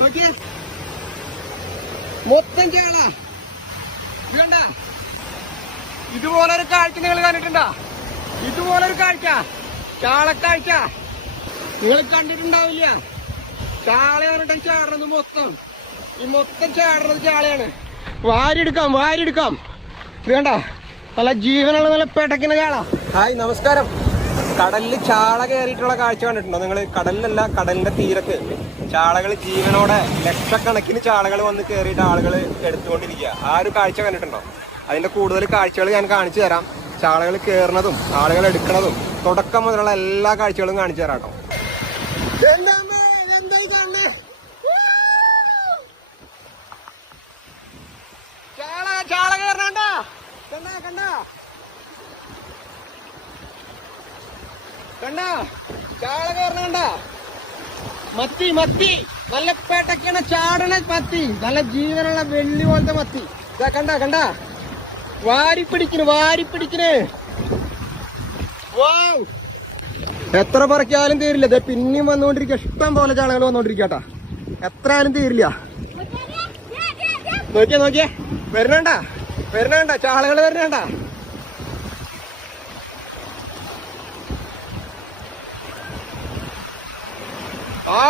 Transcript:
നോക്കിയേ, മൊത്തം ചേള വേണ്ട. ഇതുപോലൊരു കാഴ്ച നിങ്ങൾ കണ്ടിട്ടുണ്ടോ? ഇതുപോലൊരു കാഴ്ച, ചാളക്കാഴ്ച നിങ്ങൾ കണ്ടിട്ടുണ്ടാവില്ല. ചാളയാണ് ചാടുന്നത് മൊത്തം. ഈ മൊത്തം ചാടുന്നത് ചാളയാണ്. വാരിയെടുക്കാം, വാരിയെടുക്കാം. വേണ്ട, നല്ല ജീവനുള്ള നല്ല പെടക്കുന്ന ചാള. ഹായ്, നമസ്കാരം. കടലിൽ ചാള കയറിയിട്ടുള്ള കാഴ്ച കണ്ടിട്ടുണ്ടോ നിങ്ങൾ? കടലിലല്ല, കടലിന്റെ തീരത്ത് ചാളകൾ ജീവനോടെ ലക്ഷക്കണക്കിന് ചാളകൾ വന്ന് കയറിയിട്ട് ആളുകൾ എടുത്തുകൊണ്ടിരിക്കുക. ആ ഒരു കാഴ്ച കണ്ടിട്ടുണ്ടോ? അതിന്റെ കൂടുതൽ കാഴ്ചകൾ ഞാൻ കാണിച്ചു തരാം. ചാളകൾ കയറുന്നതും ആളുകൾ എടുക്കുന്നതും തുടക്കം മുതലുള്ള എല്ലാ കാഴ്ചകളും കാണിച്ചു തരാം കേട്ടോ. ചാള കയറണ്ട, കണ്ട കണ്ട കണ്ട, ചാള കയറണ. മത്തി, മത്തി നല്ല പേട്ടക്കാണ് ചാടണ മത്തി, നല്ല ജീവനുള്ള വെള്ളി പോലത്തെ മത്തി. കണ്ട കണ്ട, വാരിപ്പിടിക്കണ്, വാരിപ്പിടിക്കണ്. വാവ്, എത്ര പറക്കാലും തീരില്ല. ഇത് പിന്നെയും വന്നുകൊണ്ടിരിക്കുക. ഇഷ്ടം പോലെ ചാളകൾ വന്നോണ്ടിരിക്കട്ടാ. എത്ര ആയാലും തീരില്ല. നോക്കിയേ, നോക്കിയേ, വരണണ്ട, വരണണ്ട, ചാളകൾ വരണണ്ട. ആ